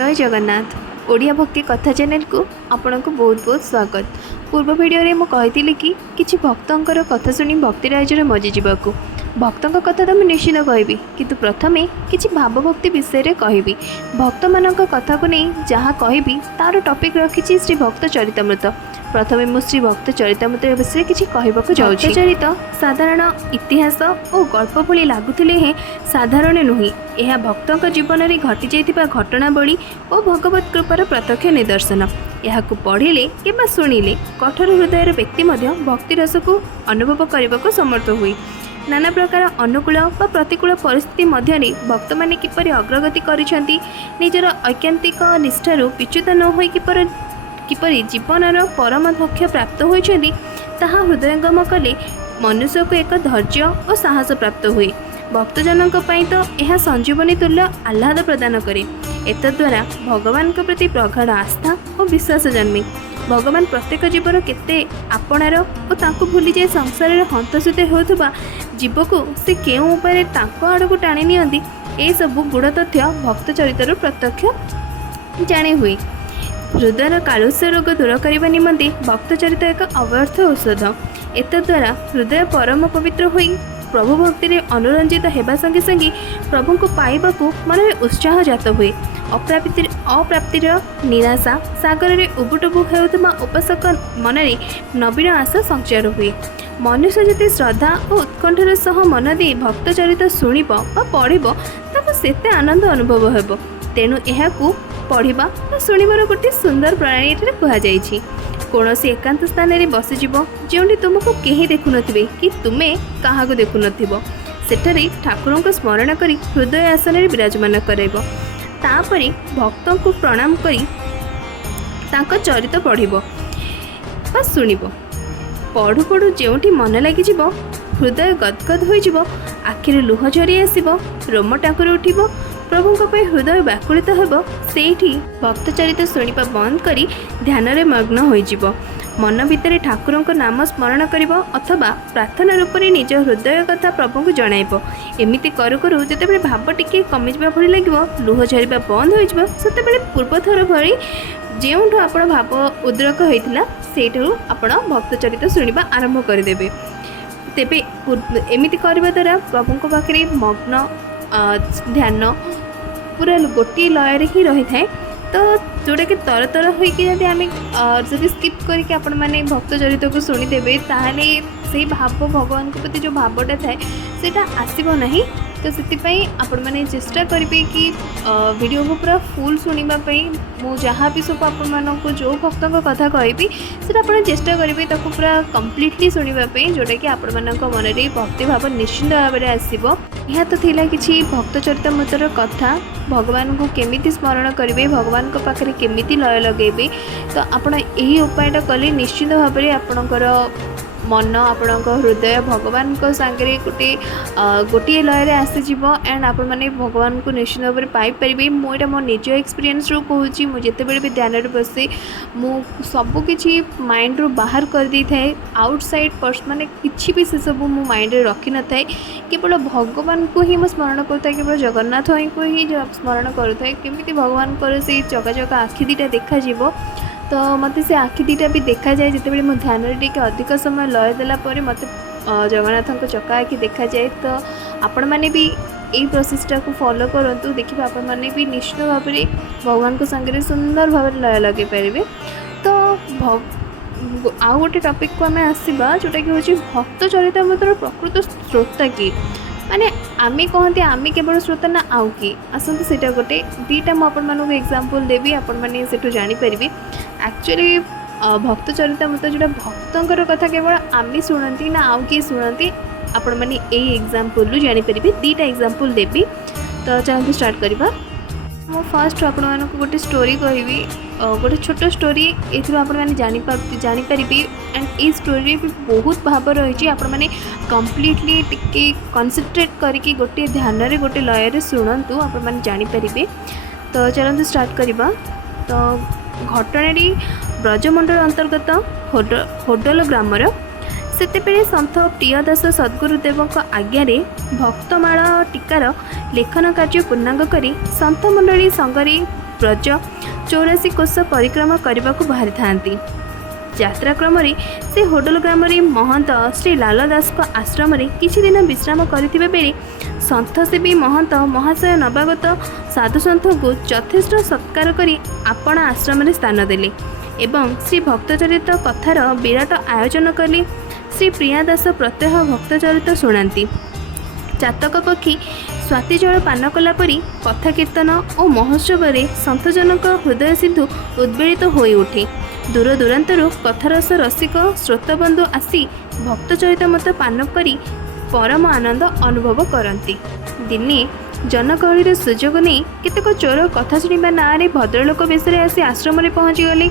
जय जगन्नाथ ओडिया भक्ति कथा चैनल को आपन को बहुत बहुत स्वागत। पूर्व वीडियो रे मु कहितिली कि किछि भक्तंकर कथा सुनी भक्तिराज रे मजी जीवाकू। भक्तंक कथा तो मुझे निश्चित कहबी किंतु प्रथमे किछि भावभक्ति विषय रे कहबी। भक्त मानक कथा को नहीं जहाँ कहबी तार टॉपिक रखिछि श्री भक्त चरितमृत। प्रथमे मु श्री भक्त चरितमृत विषय किछि कहबाकू जाउछि। चरित साधारण इतिहास और गल्प भली लागुथिले हे साधारण नुही। यह भक्तों जीवन में घटी जाइथिबा घटनावली और भगवत कृपार प्रत्यक्ष निदर्शन। यह पढ़िले कि शुणिले कठोर हृदय व्यक्ति भक्ति रस को अनुभव करने को समर्थ हुए। नाना प्रकार अनुकूल व प्रतिकूल परिस्थिति मध्य भक्त मैंने किपरि अग्रगति करिसेंती, निजर ऐकांतिक निष्ठारु विच्युत न होई किपरि जीवनर परम लक्ष्य प्राप्त होइछंती ताहा हृदयंगम कले मनुष्य को एक धैर्य और साहस प्राप्त हुए। भक्तजनों तो यह संजीवनी तुल्य आह्लाद प्रदान करे। एतद्वारा भगवान के प्रति प्रगाढ़ आस्था और विश्वास जन्मे। भगवान प्रत्येक जीवर केते आपणार और तांको भूली जाए संसार में हंतसुत होता जीव को से केउ उपाय तांको आड़क टाणी नियंती। ए सबु गुड़ तथ्य भक्त चरित्र प्रत्यक्ष जाने हुए। हृदय कालुष्य रोग दूर करने निमंते भक्त चरित्र एक अव्यर्थ औषध। एतद्वारा हृदय परम पवित्र होई प्रभु भक्ति रे अनुरंजित हेबा संगे संगे प्रभु को पाइबा को मन में उत्साह जात हुए। अप्राप्तिर निराशा सागर रे उबुटुबु हेउतबा उपासक मन में नवीन आशा संचार हुए। मनुष्य जति श्रद्धा और उत्कंठार सह मन दे भक्त चरित्र शुणिब बा पढ़िब ताको सेते आनंद अनुभव हेब। तेणु एहाकू पढ़िबा बा शुणिबार गोटे सुंदर प्रणाली एठारे कुहा जाइछि। कौनसी एकांत स्थान में बसीज जो तुमको कहीं देखु नथिबे कि तुमे काहाको देखु नथिबो सेठारे ठाकुरों को स्मरण करी हृदय आसन में विराजमान कराइबो। तापरे भक्तों को प्रणाम करी तांको चरित्र पढ़िबो बा शुणिबो। पढ़ु पढ़ु जोठी मन लगी जीवो हृदय गदगद होई जीवो, आखिर लुह झरी आसीबो, रोम टाकुर उठिबो, प्रभु हृदय व्याकुलित हेब। सेठी भक्त चरित्र शुणिबा बंद करी ध्यान रे मग्न होई जीवो। मन भितर ठाकुरों को नाम स्मरण करिबो अथवा प्रार्थना रूप में निज हृदय कथा प्रभु को जणाइबो। एमिति करू करू जेतेबेले भाव टिके कमि जिबा भली लागिबो, लुह झरिबा बंद होई जीवो, सेतेबेले पूर्वथर भली जेउठु आपण भाव उद्रेक होइतिला सेठु आपण भक्त चरित्र शुणिबा आरंभ करदेबे। तेबे एमिति करबा द्वारा प्रभु पाखरे मग्न ध्यान पूरा गोटे लय ही रही थाए। तो जोटा कि तर तर होकर आम जब स्किप करके आपण मैंने भक्त चरित्र को शुणिदेवे ताहले से भाव भगवान के प्रति जो भावटा थाए सेटा आसीबो नहीं। तो से आपण मैंने चेष्टा करेंगे कि वीडियो को पूरा फुल शुणापी मु जहाँ भी सब आपको जो भक्तों कथा कहबी से चेष्टा करेंगे ताको पूरा कम्प्लीटली शुणापी जोटा कि आपण मन में भक्ति भाव निश्चिंत भाव में आसो। यह तो थिला किछि भक्त चरितमृतर कथा। भगवान को केमिति स्मरण करेंगे, भगवान को पाखरे केमिति लय लगेबे। तो आपण यही उपायटा कले निश्चिंत भाव में आपणकर मन आपण हृदय भगवान को सांगे गोटे लय रे आसीजिव एंड आपण मैंने भगवान को निश्चित भाव में पाइपर। मुझे मो निज एक्सपीरियंस रू कहूँ मुझे भी ध्यान रे बसे मु सबकि माइंड रू बाहर कर दी थाए। आउटसाइड पर्सन माने किछि भी से सब मो माइंड रे रखी न थाए। केवल भगवान को ही स्मरण करूँ, केवल जगन्नाथ को ही स्मरण करूँ। केमिति भगवान को से जगह जगह आखि दीटा देखा तो मत से आखि दीटा भी देखा जाए जितेबाला मो ध्यान रे अधिक समय लय देला परे मत जगन्नाथ को चका आखि देखा जाए। तो आपण मैंने भी यही प्रोसेसटा को फॉलो करूँ, देखिए आपण मैंने भी निश्चित भाव में भगवान को संगे सुंदर भाव में लय लगे पारे। तो आउ गोटे टॉपिक को आम आसवा जोटा कि हूँ भक्त चरितमृतर प्रकृत स्रोता किए। माने आमे कहते आमे केवल श्रोता ना आउ कि आसतु सेटा गोटे दीटा मुझे एग्जांपल देवी आपण मैंने से जानीपर। एक्चुअली भक्त चरितमृत जोटा भक्तों कथा केवल आमे शुणती ना आउ किए शुणती आपण मैंने यही एग्जांपल जानीपर। दीटा एग्जांपल देवी। तो चलते स्टार्ट करवा। मो फर्स्ट आपण मानक गोटे स्टोरी कहबी, गोटे छोट स्टोरी मैंने जानीपारे। एंड ये स्टोरी भी बहुत भाव रही आपण मैंने कम्प्लीटली टिके कनसेंट्रेट करके गोटे ध्यान रे गोटे लय रे शुणु आपण मैंने जानीपारे। तो चलते स्टार्ट करवा। तो घटनाटी ब्रजमंडल अंतर्गत होडल ग्रामर। सेतेबेले सन्थ प्रियदास सद्गुरुदेव आज्ञारे भक्तमाला टीकार लेखन कार्य पूर्णांग करी सन्थ मंडली संगरे ବ୍ରଜ 84 କୋଶ ପରିକ୍ରମା କରିବାକୁ ବାହାରିଥାନ୍ତି। ଯାତ୍ରାକ୍ରମରେ ସେ ହୋଡଲ ଗ୍ରାମରେ ମହନ୍ତ ଶ୍ରୀ ଲାଲ ଦାସଙ୍କ ଆଶ୍ରମରେ କିଛି ଦିନ ବିଶ୍ରାମ କରିଥିବା ବେଳେ ସନ୍ଥସେବୀ ମହନ୍ତ ମହାଶୟ ନବାଗତ ସାଧୁସନ୍ଥଙ୍କୁ ଯଥେଷ୍ଟ ସତ୍କାର କରି ଆପଣା ଆଶ୍ରମରେ ସ୍ଥାନ ଦେଲେ ଏବଂ ଶ୍ରୀ ଭକ୍ତଚରିତ କଥାର ବିରାଟ ଆୟୋଜନ କଲେ। ଶ୍ରୀ ପ୍ରିୟା ଦାସ ପ୍ରତ୍ୟହ ଭକ୍ତଚରିତ ଶୁଣାନ୍ତି। ଚାତକ ପକ୍ଷୀ ସ୍ୱାତି ଜଳ ପାନ କଲା ପରି କଥା କୀର୍ତ୍ତନ ଓ ମହୋତ୍ସବରେ ସନ୍ଥଜନଙ୍କ ହୃଦୟ ସିନ୍ଧୁ ଉଦ୍ବେଳିତ ହୋଇ ଉଠେ। ଦୂର ଦୂରାନ୍ତରୁ କଥାରସ ରସିକ ଶ୍ରୋତବନ୍ଧୁ ଆସି ଭକ୍ତଚରିତ ମତ ପାନ କରି ପରମ ଆନନ୍ଦ ଅନୁଭବ କରନ୍ତି। ଦିନେ ଜନଗହଳିର ସୁଯୋଗ ନେଇ କେତେକ ଚୋର କଥା ଶୁଣିବା ନାଁରେ ଭଦ୍ରଲୋକ ବେଶରେ ଆସି ଆଶ୍ରମରେ ପହଞ୍ଚିଗଲେ।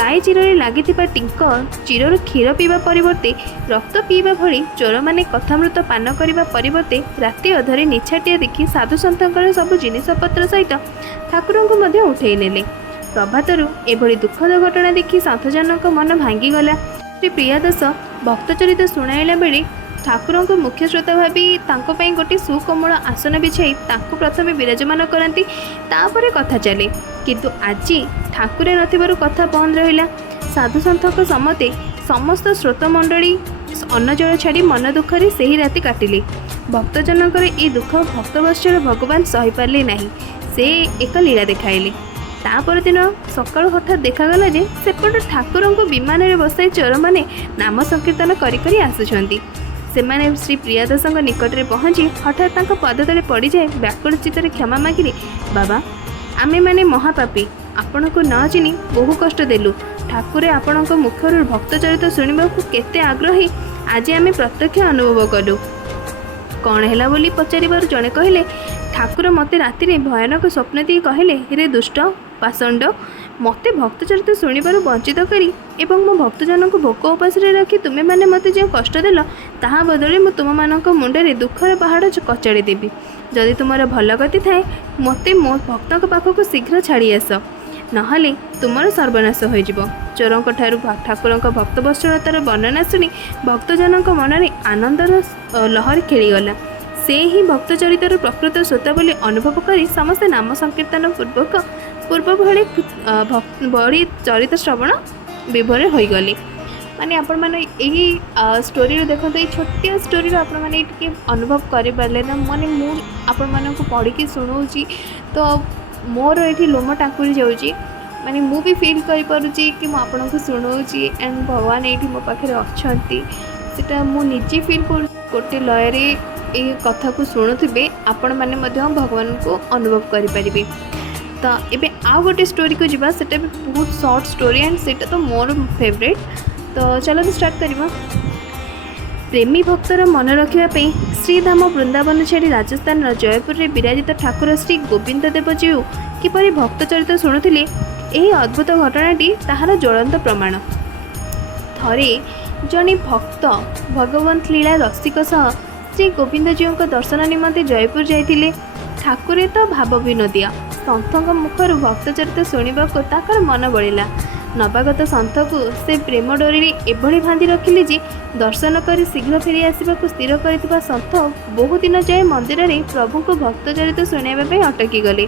ଗାଈ ଚିରରେ ଲାଗିଥିବା ଟିଙ୍କ ଚିରରୁ କ୍ଷୀର ପିଇବା ପରିବର୍ତ୍ତେ ରକ୍ତ ପିଇବା ଭଳି ଚୋରମାନେ କଥାମୃତ ପାନ କରିବା ପରିବର୍ତ୍ତେ ରାତି ଅଧରେ ନିଛାଟିଆ ଦେଖି ସାଧୁସନ୍ଥଙ୍କର ସବୁ ଜିନିଷପତ୍ର ସହିତ ଠାକୁରଙ୍କୁ ମଧ୍ୟ ଉଠେଇ ନେଲେ। ପ୍ରଭାତରୁ ଏଭଳି ଦୁଃଖଦ ଘଟଣା ଦେଖି ସନ୍ଥଜନଙ୍କ ମନ ଭାଙ୍ଗିଗଲା। ଶ୍ରୀ ପ୍ରିୟା ଦାସ ଭକ୍ତଚରିତ ଶୁଣାଇଲା ବେଳେ ଠାକୁରଙ୍କୁ ମୁଖ୍ୟ ଶ୍ରୋତା ଭାବି ତାଙ୍କ ପାଇଁ ଗୋଟିଏ ସୁକୋମଳ ଆସନ ବିଛାଇ ତାଙ୍କୁ ପ୍ରଥମେ ବିରାଜମାନ କରନ୍ତି, ତାପରେ କଥା ଚାଲେ। କିନ୍ତୁ ଆଜି ଠାକୁରେ ନଥିବାରୁ କଥା ବନ୍ଦ ରହିଲା। ସାଧୁସନ୍ଥଙ୍କ ସମତେ ସମସ୍ତ ଶ୍ରୋତମଣ୍ଡଳୀ ଅନ୍ନ ଜଳ ଛାଡ଼ି ମନ ଦୁଃଖରେ ସେହି ରାତି କାଟିଲେ। ଭକ୍ତଜନଙ୍କର ଏ ଦୁଃଖ ଭକ୍ତବତ୍ସଳ ଭଗବାନ ସହିପାରିଲେ ନାହିଁ। ସେ ଏକ ଲୀଳା ଦେଖାଇଲେ। ତା ପରଦିନ ସକାଳୁ ହଠାତ୍ ଦେଖାଗଲା ଯେ ସେପଟେ ଠାକୁରଙ୍କୁ ବିମାନରେ ବସାଇ ଚୋରମାନେ ନାମ ସଂକୀର୍ତ୍ତନ କରି କରି ଆସୁଛନ୍ତି। ସେମାନେ ଶ୍ରୀ ପ୍ରିୟା ଦାସଙ୍କ ନିକଟରେ ପହଞ୍ଚି ହଠାତ୍ ତାଙ୍କ ପଦ ତଳେ ପଡ଼ିଯାଇ ବ୍ୟାକୁଳ ଚିତ୍ତରେ କ୍ଷମା ମାଗିଲେ। ବାବା, ଆମେମାନେ ମହାପାପୀ, ଆପଣଙ୍କୁ ନ ଚିହ୍ନି ବହୁ କଷ୍ଟ ଦେଲୁ। ଠାକୁରେ ଆପଣଙ୍କ ମୁଖରୁ ଭକ୍ତଚରିତ ଶୁଣିବାକୁ କେତେ ଆଗ୍ରହୀ ଆଜି ଆମେ ପ୍ରତ୍ୟକ୍ଷ ଅନୁଭବ କଲୁ। କ'ଣ ହେଲା ବୋଲି ପଚାରିବାରୁ ଜଣେ କହିଲେ, ଠାକୁର ମୋତେ ରାତିରେ ଭୟାନକ ସ୍ୱପ୍ନ ଦେଇ କହିଲେ, ରେ ଦୁଷ୍ଟ ପାଷଣ୍ଡ, ମୋତେ ଭକ୍ତଚରିତ ଶୁଣିବାରୁ ବଞ୍ଚିତ କରି ଏବଂ ମୋ ଭକ୍ତଜନଙ୍କୁ ଭୋକ ଉପାସରେ ରଖି ତୁମେମାନେ ମୋତେ ଯେଉଁ କଷ୍ଟ ଦେଲ ତାହା ବଦଳରେ ମୁଁ ତୁମମାନଙ୍କ ମୁଣ୍ଡରେ ଦୁଃଖର ପାହାଡ଼ କଚାଡ଼ି ଦେବି। ଯଦି ତୁମର ଭଲ ଗତି ଥାଏ ମୋତେ ମୋ ଭକ୍ତଙ୍କ ପାଖକୁ ଶୀଘ୍ର ଛାଡ଼ି ଆସ, ନହେଲେ ତୁମର ସର୍ବନାଶ ହୋଇଯିବ। ଚୋରଙ୍କ ଠାରୁ ଠାକୁରଙ୍କ ଭକ୍ତବତ୍ସଳତାର ବର୍ଣ୍ଣନା ଶୁଣି ଭକ୍ତଜନଙ୍କ ମନରେ ଆନନ୍ଦର ଲହରୀ ଖେଳିଗଲା। ସେ ହିଁ ଭକ୍ତଚରିତର ପ୍ରକୃତ ଶ୍ରୋତା ବୋଲି ଅନୁଭବ କରି ସମସ୍ତେ ନାମ ସଂକୀର୍ତ୍ତନ ପୂର୍ବ ଭଳି ବଢ଼ି ଚରିତ ଶ୍ରବଣ ବିଭୋରେ ହୋଇଗଲେ। ମାନେ ଆପଣମାନେ ଏହି ଷ୍ଟୋରିରୁ ଦେଖନ୍ତୁ, ଏଇ ଛୋଟିଆ ଷ୍ଟୋରିରୁ ଆପଣମାନେ ଟିକେ ଅନୁଭବ କରିପାରିଲେ ନା। ମାନେ ମୁଁ ଆପଣମାନଙ୍କୁ ପଢ଼ିକି ଶୁଣାଉଛି ତ ମୋର ଏଠି ଲୋମ ଟାଙ୍କୁରି ଯାଉଛି। ମାନେ ମୁଁ ବି ଫିଲ୍ କରିପାରୁଛି କି ମୁଁ ଆପଣଙ୍କୁ ଶୁଣାଉଛି ଆଣ୍ଡ ଭଗବାନ ଏଇଠି ମୋ ପାଖରେ ଅଛନ୍ତି, ସେଟା ମୁଁ ନିଜେ ଫିଲ୍ କରୁଛି। ଗୋଟେ ଲୟରେ এই কথাକୁ ଶୁଣୁଥିବେ ଆପଣମାନେ ମଧ୍ୟ ଭଗବାନଙ୍କୁ ଅନୁଭବ କରିପାରିବେ। ତ ଏବେ ଆଉ ଗୋଟେ ଷ୍ଟୋରିକୁ ଯିବା, ସେଟା ବି ବହୁତ ସର୍ଟ ଷ୍ଟୋରି ଆଣ୍ଡ ସେଇଟା ତ ମୋର ଫେଭରେଟ୍। ତ ଚାଲନ୍ତୁ ଷ୍ଟାର୍ଟ କରିବା। ପ୍ରେମୀ ଭକ୍ତର ମନ ରଖିବା ପାଇଁ ଶ୍ରୀଧାମ ବୃନ୍ଦାବନ ଛାଡ଼ି ରାଜସ୍ଥାନର ଜୟପୁରରେ ବିରାଜିତ ଠାକୁର ଶ୍ରୀ ଗୋବିନ୍ଦ ଦେବ ଜୀଉ କିପରି ଭକ୍ତଚରିତ ଶୁଣୁଥିଲେ, ଏହି ଅଦ୍ଭୁତ ଘଟଣାଟି ତାହାର ଜ୍ୱଳନ୍ତ ପ୍ରମାଣ। ଥରେ ଜଣେ ଭକ୍ତ ଭଗବନ୍ତ ଲୀଳା ରସିକ ସହ ଶ୍ରୀ ଗୋବିନ୍ଦଜୀଉଙ୍କ ଦର୍ଶନ ନିମନ୍ତେ ଜୟପୁର ଯାଇଥିଲେ। ଠାକୁରେ ତ ଭାବ ବିନୋଦିଆ। ସନ୍ଥଙ୍କ ମୁଖରୁ ଭକ୍ତଚରିତ ଶୁଣିବାକୁ ତାଙ୍କର ମନ ବଳିଲା। ନବାଗତ ସନ୍ଥକୁ ସେ ପ୍ରେମ ଡୋରିରେ ଏଭଳି ବାନ୍ଧି ରଖିଲେ ଯେ ଦର୍ଶନ କରି ଶୀଘ୍ର ଫେରି ଆସିବାକୁ ସ୍ଥିର କରିଥିବା ସନ୍ଥ ବହୁଦିନ ଯାଏ ମନ୍ଦିରରେ ପ୍ରଭୁଙ୍କୁ ଭକ୍ତଚରିତ ଶୁଣାଇବା ପାଇଁ ଅଟକି ଗଲେ।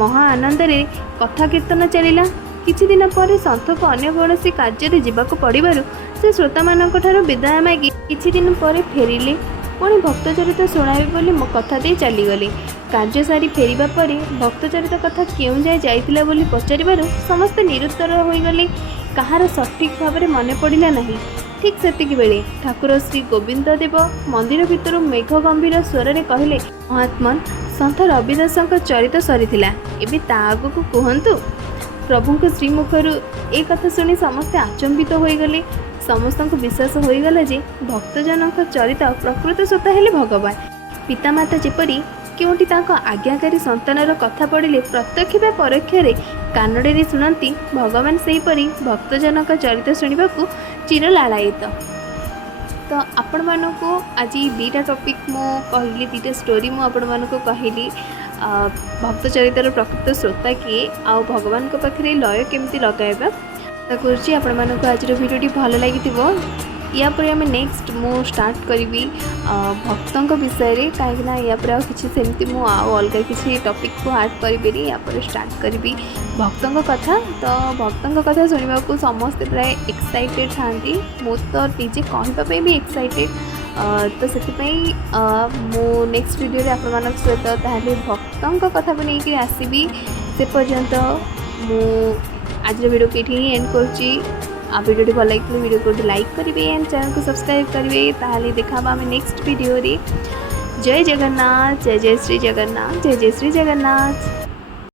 ମହା ଆନନ୍ଦରେ କଥା କୀର୍ତ୍ତନ ଚାଲିଲା। କିଛି ଦିନ ପରେ ସନ୍ଥକୁ ଅନ୍ୟ କୌଣସି କାର୍ଯ୍ୟରେ ଯିବାକୁ ପଡ଼ିବାରୁ ସେ ଶ୍ରୋତାମାନଙ୍କଠାରୁ ବିଦାୟ ମାଗି କିଛି ଦିନ ପରେ ଫେରିଲେ। ପୁଣି ଭକ୍ତଚରିତ ଶୁଣାଇବେ ବୋଲି ମୋ କଥା ଦେଇ ଚାଲିଗଲେ। କାର୍ଯ୍ୟ ସାରି ଫେରିବା ପରେ ଭକ୍ତଚରିତ କଥା କେଉଁ ଯାଏ ଯାଇଥିଲା ବୋଲି ପଚାରିବାରୁ ସମସ୍ତେ ନିରୁତ୍ତର ହୋଇଗଲେ। କାହାର ସଠିକ୍ ଭାବରେ ମନେ ପଡ଼ିଲା ନାହିଁ। ଠିକ୍ ସେତିକିବେଳେ ଠାକୁର ଶ୍ରୀ ଗୋବିନ୍ଦ ଦେବ ମନ୍ଦିର ଭିତରୁ ମେଘ ଗମ୍ଭୀର ସ୍ୱରରେ କହିଲେ, ମହାତ୍ମନ୍, ସନ୍ଥ ରବିଦାସଙ୍କ ଚରିତ ସରିଥିଲା, ଏବେ ତା ଆଗକୁ କୁହନ୍ତୁ। ପ୍ରଭୁଙ୍କ ଶ୍ରୀମୁଖରୁ ଏ କଥା ଶୁଣି ସମସ୍ତେ ଆଚମ୍ବିତ ହୋଇଗଲେ। ସମସ୍ତଙ୍କୁ ବିଶ୍ୱାସ ହୋଇଗଲା ଯେ ଭକ୍ତଜନଙ୍କ ଚରିତ ପ୍ରକୃତ ସତ୍ୟ ହେଲେ ଭଗବାନ। ପିତାମାତା ଯେପରି କେଉଁଠି ତାଙ୍କ ଆଜ୍ଞାକାରୀ ସନ୍ତାନର କଥା ପଡ଼ିଲେ ପ୍ରତ୍ୟକ୍ଷ ବା ପରୋକ୍ଷରେ କାନଡ଼ରେ ଶୁଣନ୍ତି, ଭଗବାନ ସେହିପରି ଭକ୍ତଜନଙ୍କ ଚରିତ ଶୁଣିବାକୁ ଚିର ଲାଳାୟିତ। ତ ଆପଣମାନଙ୍କୁ ଆଜି ଦୁଇଟା ଟପିକ୍ ମୁଁ କହିଲି, ଦୁଇଟା ଷ୍ଟୋରି ମୁଁ ଆପଣମାନଙ୍କୁ କହିଲି। ଭକ୍ତଚରିତର ପ୍ରକୃତ ଶ୍ରୋତା କିଏ ଆଉ ଭଗବାନଙ୍କ ପାଖରେ ଲୟ କେମିତି ଲଗାଇବା। ଆଶା କରୁଛି ଆପଣମାନଙ୍କୁ ଆଜିର ଭିଡ଼ିଓଟି ଭଲ ଲାଗିଥିବ। या पर आम नेक्स्ट मु स्टार्ट करी भक्तों विषय रे कहीं या पर किसी सेमती मु अलग किसी टॉपिक को ऐड करी या पर स्टार्ट करी भक्तों कथा। तो भक्तों कथा शुणा को समस्ते प्राय एक्साइटेड था मु तो निजे कहवाई भी एक्साइटेड। तो से मु नेक्स्ट वीडियो रे आपण मानक सहित ताहले भक्तों कथा को लेकिन आसबि। से पर्यंत मु आज वीडियो के एंड करुच्ची। आ वीडियो भल लगे वीडियो को लाइक करेंगे एंड चैनल को सब्सक्राइब करेंगे। ताहले देखा आम नेक्स्ट वीडियो रे। जय जगन्नाथ, जय जय श्री जगन्नाथ, जय जय श्री जगन्नाथ।